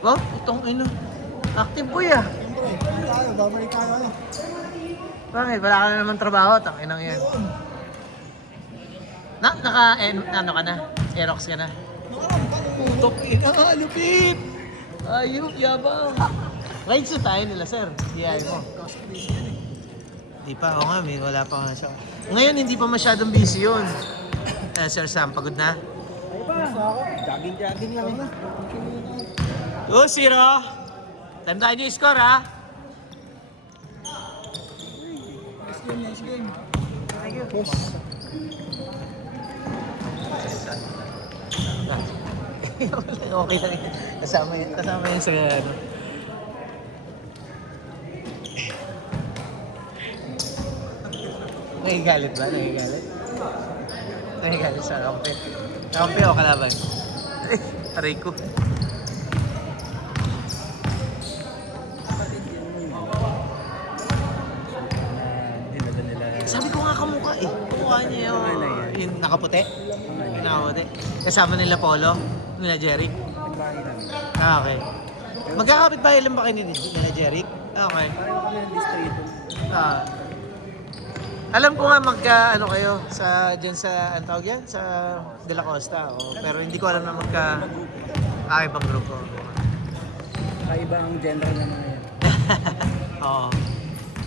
Wow, itong ino. Active boy ah. Siyempre, tayo, babalik tayo ano. Bakit? Wala ka na naman trabaho, tanginang yan. Ano ka na? Xerox ka na? Putok ina, lupit! Ayop, yabang. Rides na tayo nila, sir. Diyahe mo. Di pa, oo nga, wala pa nga siya. Ngayon, hindi pa masyadong busy yun. Sir Sam, pagod na? Ay pa, ako. Jogging lang na. 2-0. Tandaan niyo yung score, ha? Nice game. Thank you. Boss. Okay lang yun. Kasama yun sa ano. Nagigalit ba? Nagigalit sa kampe. Kampe o kalaban? Aray ko. Sabi ko nga kamukha eh. Kamukha niya yung nakaputi. Nakaputi. Kasama nila Polo, nila Jeric. Okay. Magkakapit ba ilan ba kayo nila Jeric? Okay. Pareho kami ng distrito. Alam ko nga ano kayo sa diyan sa ang tawag yan sa De La Costa pero hindi ko alam na ibang grupo. Kaiba ang genre na mga yan. Oo.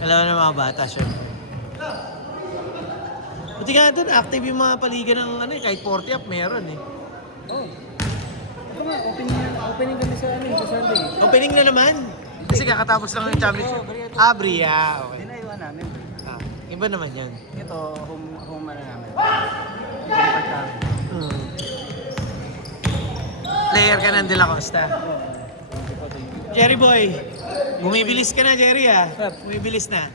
Alam mo na mga bata siya. Buti nga doon, active yung mga paligan ng kahit 40 up meron eh. Oh. Ito nga, opening kami sa sa Sunday. Opening na naman. Kasi kakatapos lang yung championship. Bria. Okay. Dinaiwan namin. Iba naman yan. Ito, home na namin. Home namin. Player ka ng De La Costa. Jerry boy, bumibilis ka na Jerry ah. Bumibilis na.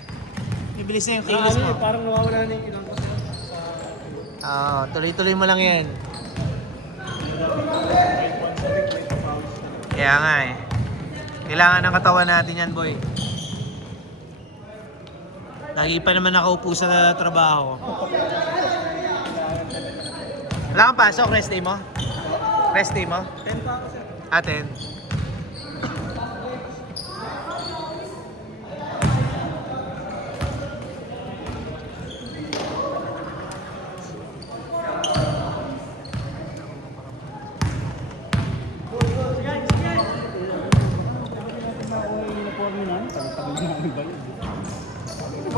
Bumibilis na yung kilos mo. Parang nawawala na yung ilang ko Tuloy-tuloy mo lang yan. Kaya nga eh. Kailangan ng katawan natin yan boy. Lagi pa naman nakaupo sa trabaho. Wala kang pasok, rest day mo? Rest day mo? 10 pa ako sir. 10.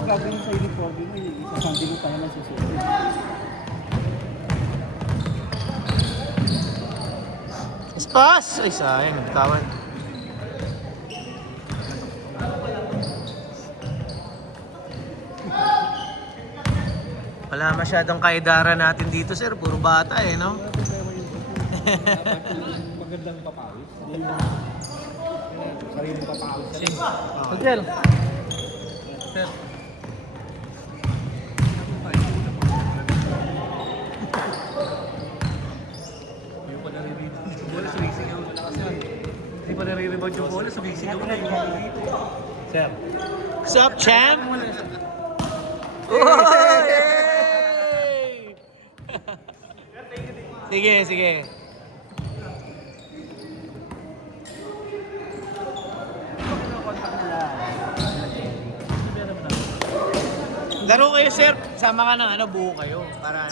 Gagawin sa uniform mo, isasandi mo pa naman sa susunod. Espas! Ay, sayang. Nagtawan. Wala masyadong kaidara natin dito, sir. Puro bata eh, no? Magandang papawis. Sariling papawis. Hotel. Sir. Hindi pa nare-rebound yung bola, sumisigaw na yung Sir. What's up, champ? Sige, sige. Laro kayo, sir. Sama ka ng buo kayo. Para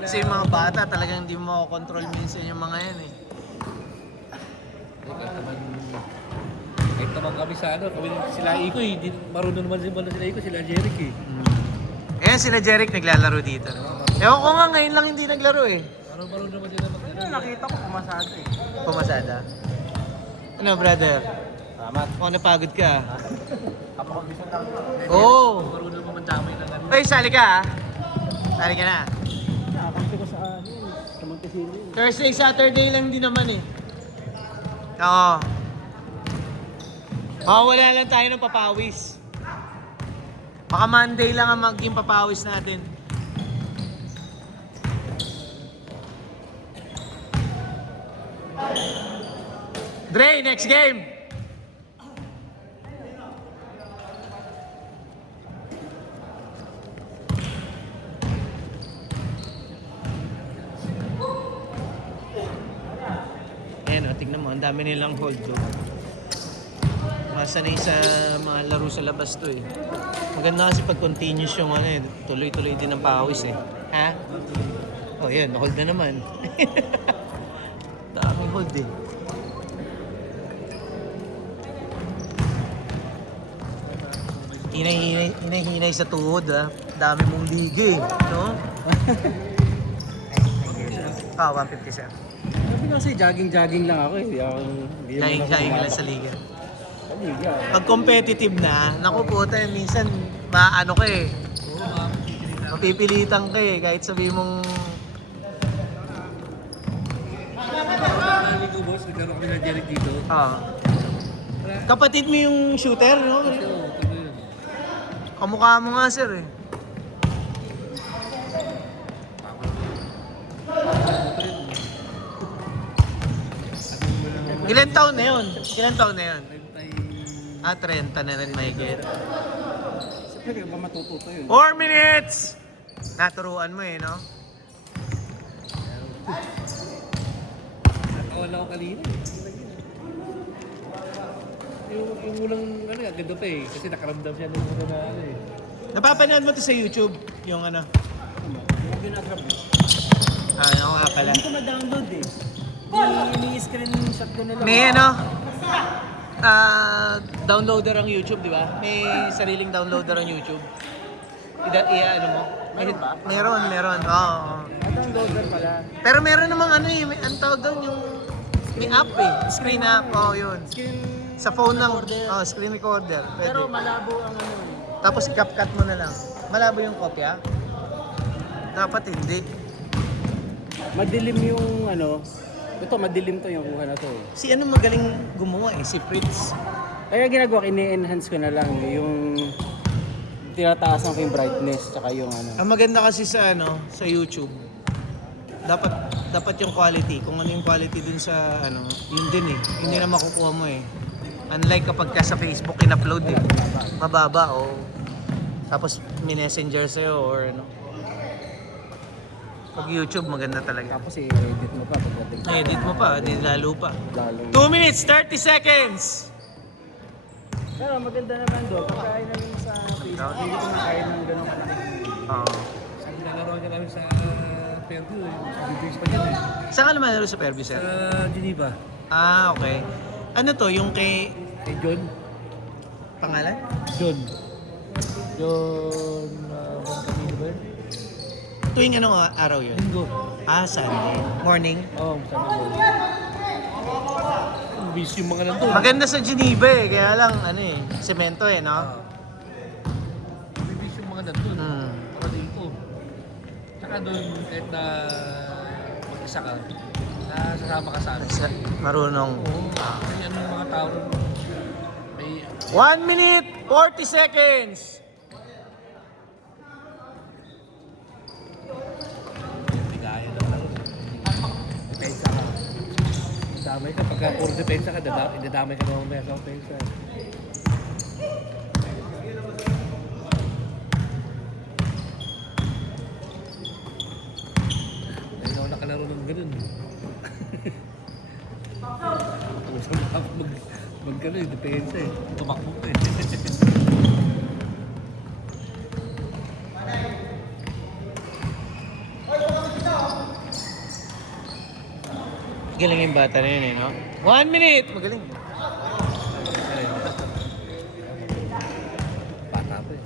kasi yung mga bata talagang hindi mo control minsan yung mga yan eh. Kahit naman kami sa kami sila Iko hindi marunong naman sila Iko, sila Jeric eh. Ayan sila Jeric naglalaro dito. Ewan ko nga ngayon lang hindi naglaro eh. Marunong naman sila nakita ko pumasada eh. Pumasada. Ano brother? Salamat. Mukhang napagod ka. Kapag-bisa lang. Oo. Marunong naman damay lang ano. Ay, sali ka ah. Sali ka na. Nakakante ko sa sa Montesino. Thursday, Saturday lang din naman eh. Oo. Wala lang tayo ng papawis. Baka Monday lang ang maging papawis natin. Dre, next game! Ayan, tingnan mo, ang dami nilang hold to. Masanay sa mga laro sa labas to eh. Maganda kasi pag continuous yung ano eh, tuloy-tuloy din ang pawis eh. Ha? Oh, yan, hold na naman. Daming hold eh. Hinay-hinay sa tuhod ah. Dami mong liga eh, no? Ah, 157. Sabi kasi jogging-jogging lang ako eh. Hindi ako... Laing-laing lang sa liga. Sa liga. Pag competitive na, naku puta, minsan maano ka eh. Mapipilitan ka eh, kahit sabi mong Nalali ko boss, nagkaroon kami ng Jeric dito. kapatid mo yung shooter, no? Ito yun. Kamukha mo nga sir eh. Ilan taon na yun? Ilan taon na yun? 30 na rin mahigit. Siyempre, ba matututo yun? 4 minutes! Naturuan mo eh, no? Nakawala ko kanina. Yung ulang, ano, ganda pa eh. Kasi nakaramdam siya nung una na ano eh. Napapanood mo to sa YouTube, yung ano? Yung ginagrab eh. Ano nga pala. Hindi ko ma-download eh. Ini-screenshot ko na lang. May ano? Downloader ang YouTube, di ba? May sariling downloader ang YouTube. Ano mo? Meron ba? Meron. Oo. Ma-downloader pala. Pero meron namang ano eh, ang tawag doon yung may app eh. Screen app, yun. Screen... Sa phone lang, recorder. screen recorder. Pwede. Pero malabo ang ano eh. Tapos i-CapCut mo na lang. Malabo yung kopya? Dapat hindi. Madilim yung ano. Ito, madilim to yung kuha na to eh. Si ano magaling gumawa eh, si Fritz. Kaya ginagawa, ini-enhance ko na lang yung tinataasan ko yung brightness tsaka yung ano. Ang maganda kasi sa ano, sa YouTube, dapat yung quality. Kung ano yung quality dun sa ano, yun din eh. Hindi na makukuha mo eh. Unlike kapag ka sa Facebook in-upload eh. Mababa o tapos minessenger sa'yo or ano. Pag YouTube maganda talaga. Tapos i-edit mo pa pagdating. Edit mo pa, di lalo pa. Lalo. 2 minutes, 30 seconds! Pero maganda naman doon. Pagkain namin sa Facebook, hindi ko makain ng ganun kalaki. Oo. Sabi nalaro niya namin sa Fairview eh. Bibigis pa yan eh. Saan ka naman nalo sa Fairview, Sa sir? Geneva. Ah, okay. Ano to, yung kay Kay John. pangalan? John, Juan Camilo ba yun? Tuwing anong araw yun? Linggo. Ah, Sunday. Morning. Oo, sabi ko. Busy yung mga nandun. Maganda sa Geneva eh, kaya lang ano eh, semento eh, no? Busy yung mga nandun. Hmm. Para dito. Tsaka doon, kahit na mag-isa ka, sasama ka sa ano. Marunong. Oo, may ano yung mga tao doon. May 1 minute, 40 seconds! bigaya na lang. Depensa ka. Damay ka. Pagka puro depensa ka, idadamay ka naman may sa depensa. Ayun ako nakalaro ng ganun. Usap ako magkano yung depensa eh. Tumakbo ko eh. Magaling yung bata na yun eh, no? 1 minute! Magaling. Bata pa eh.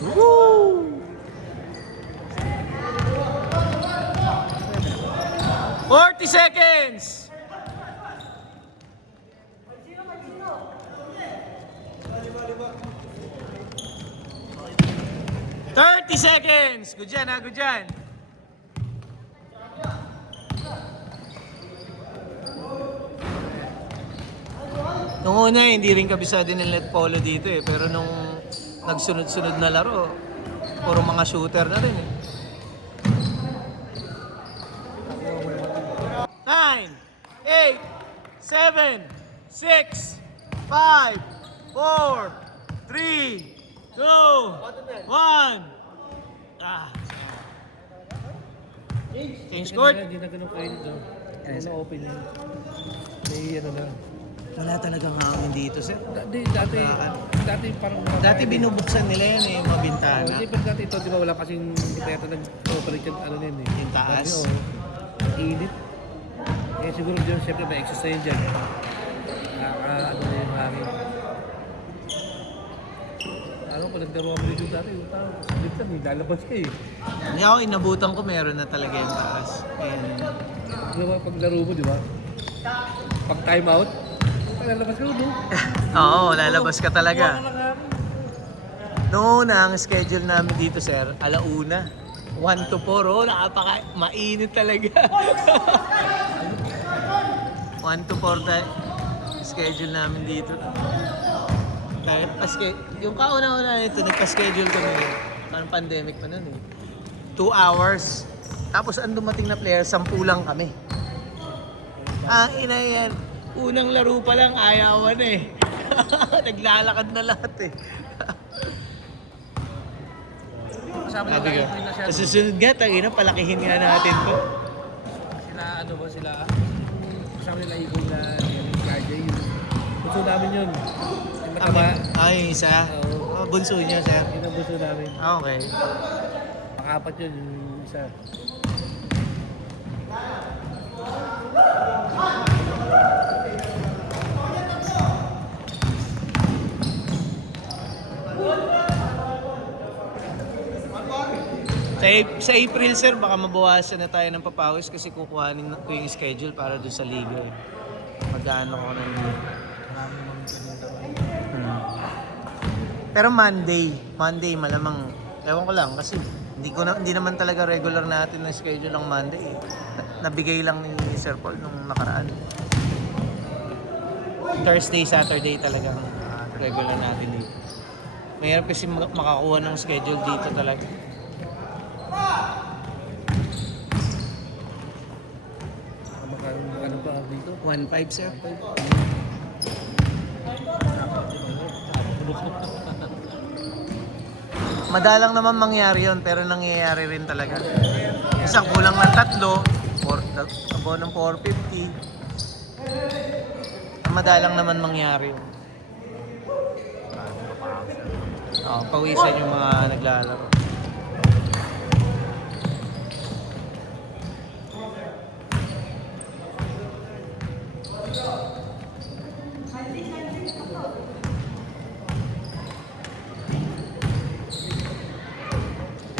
Woo! 40 seconds! Seconds! Good yan ha, good yan. Nung una hindi rin kabisado ng let polo dito eh. Pero nung nagsunod-sunod na laro, puro mga shooter na rin eh. 9, 8, 7, 6, 5, 4, 3, 1. Ah. Change court. Hindi na ganun kayo dito. Ano open yan? May ano na. Wala talagang hangin dito, sir. Dati parang... Dati binubuksan nila yan eh, yung mga bintana. Hindi pa dati ito, di ba wala kasing hindi pa yata nag-operate yung ano yun eh. Yung taas. Dati, init. Eh siguro dyan, siyempre may exercise na yun dyan. Ano na yung hangin. Ano, kung nagdaro kami dito dati, yung tao, saglit lang, may lalabas ka eh. Hindi ako inabutan ko, meron na talaga yung taas. Ayan. Di ba pag laro mo, di ba? Pag time out, lalabas ka no? Oo, lalabas ka talaga. Wala ka lang. Noon ang schedule namin dito, sir, 1:00. 1 to 4, oh, mainit talaga. 1 to 4 schedule namin dito. Yung kauna-una nito, nagpa-schedule kami. Parang pandemic pa nun eh. 2 hours. Tapos ang dumating na player, 10 lang kami. Ina yan. Unang laro pa lang, ayawan eh. Naglalakad na lahat eh. Kasama Sabi nila ko, yun na siya. sa susunod nga, tangina, palakihin nga natin to. Sila, ano ba sila? Kasama nila Eagle na RJ yun. Bunso namin yun. Yung mataba. Yung isa? Oo. Bunso niya, sir. Yun ang bunso namin. Okay. Pang-apat yun, yung isa. Sa April, sir, baka mabawasan na tayo ng papawis kasi kukuhanin ko yung schedule para doon sa liga. Eh. Mag-ano ko ng Pero Monday malamang, ewan ko lang kasi hindi naman talaga regular natin na schedule ang Monday. Eh. Nabigay lang ni Sir Paul nung nakaraan. Thursday, Saturday talagang regular natin dito. Mahirap kasi makakuha ng schedule dito talaga. Ano ba dito? 1.5, sir. Madalang naman mangyari yon pero nangyayari rin talaga. Isang kulang ng 3, abo ng 450. Madalang naman mangyari yun. Pawisan yung mga naglalaro.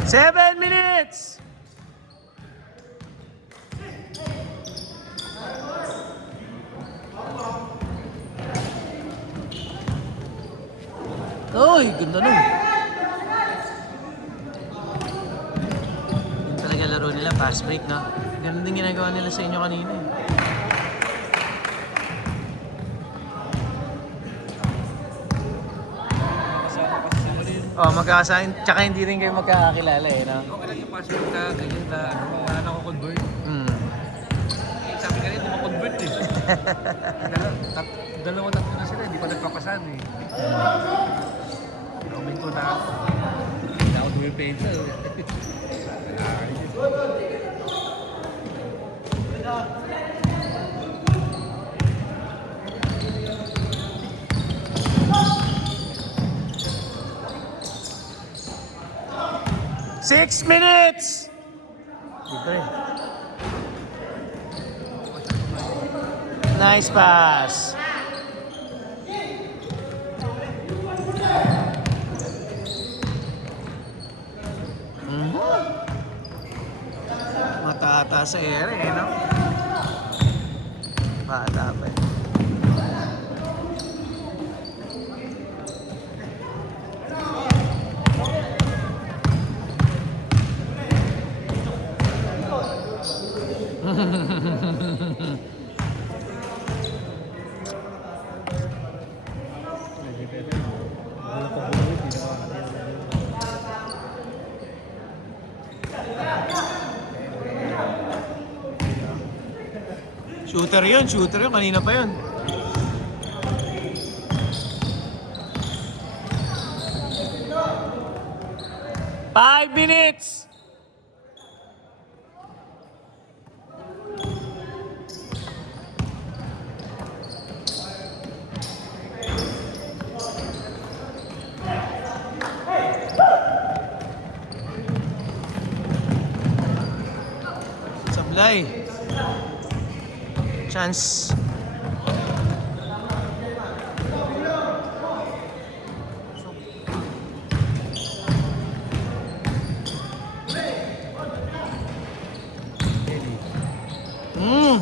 Seven minutes! Uy, ganda nun. Yun talaga laro nila, fast break na. Ganun din ginagawa nila sa inyo kanina eh. Magkakasahin, tsaka hindi rin kayo magkakakilala eh, no? Okay lang yung password na ganyan na ano, wala na ako convert. Sabi ka rin, convert eh. Dalawa tatlo na sila, hindi pa nagpapasan eh. Comment ko na ako. Hindi ako dumipensa. Six minutes! Dito eh. Nice pass. Matata sa ere eh, no? Bata pa eh. Shooter yun, kanina pa yun. 5 minutes! Sablay. Chance. Mm.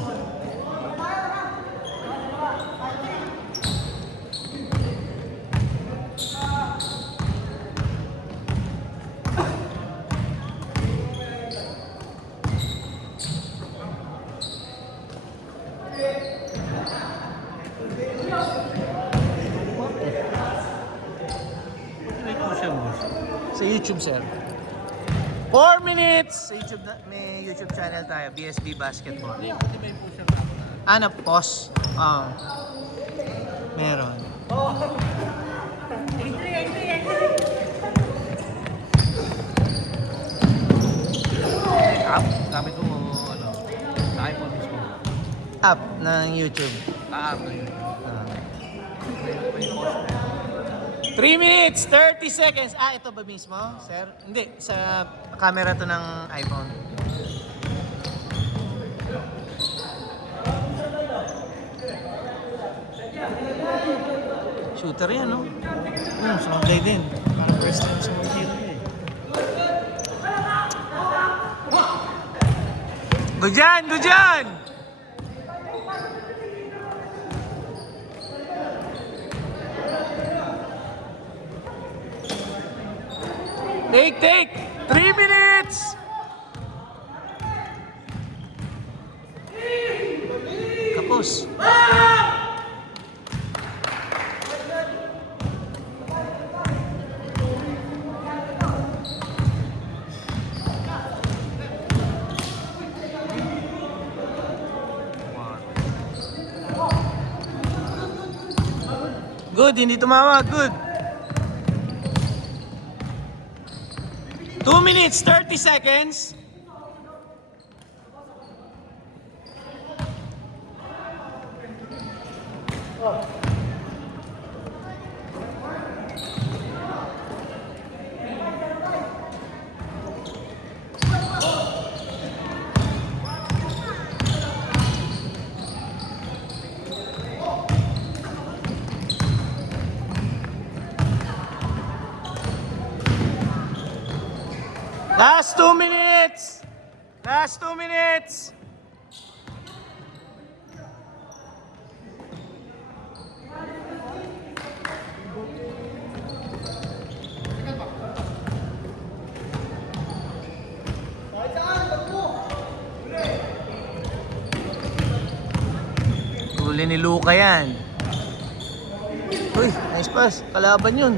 May push mo. Sa YouTube, sir. 4 minutes! Sa YouTube, may YouTube channel tayo, BSB Basketball. Hindi, pati may push up ako na. Ano, pause? Oo. Meron. Up. Sabi ko, ano, sa iPhone mismo. App ng YouTube. Up na yun. May post na. 3 minutes, 30 seconds. Ah, ito ba mismo, sir? Hindi, sa camera to ng iPhone. Shooter yan, no? Sumablay din. Parang first time sa mga hero eh. Go dyan! Go dyan! Take! 3 minutes! Kapos. Good, hindi tumawa. Good. 2 minutes, 30 seconds. Last 2 minutes! Last 2 minutes! Huli ni Luka yan. Uy, nice pass. Kalaban yun.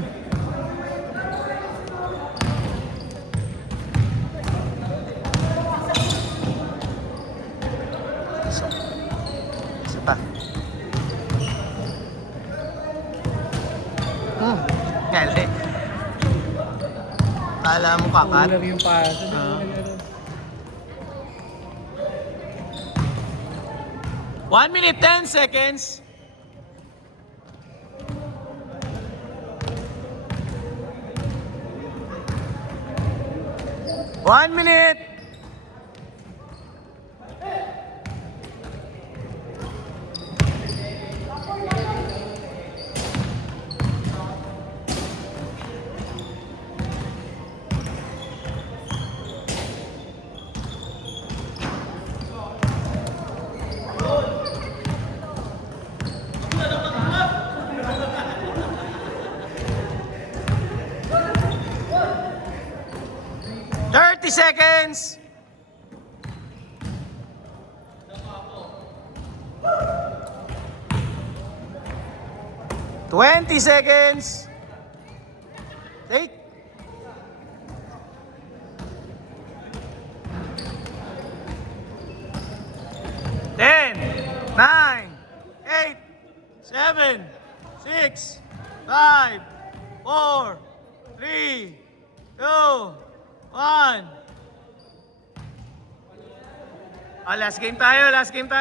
Isa pa. Gali. Kala mo kakat? Ular yung pass. Ah. 1 minute, 10 seconds. One minute. Seconds. Twenty seconds. Take. 10, 9, 8, 7, 6, 5, 4, 3, 2, Ah, last game tayo, last game tayo.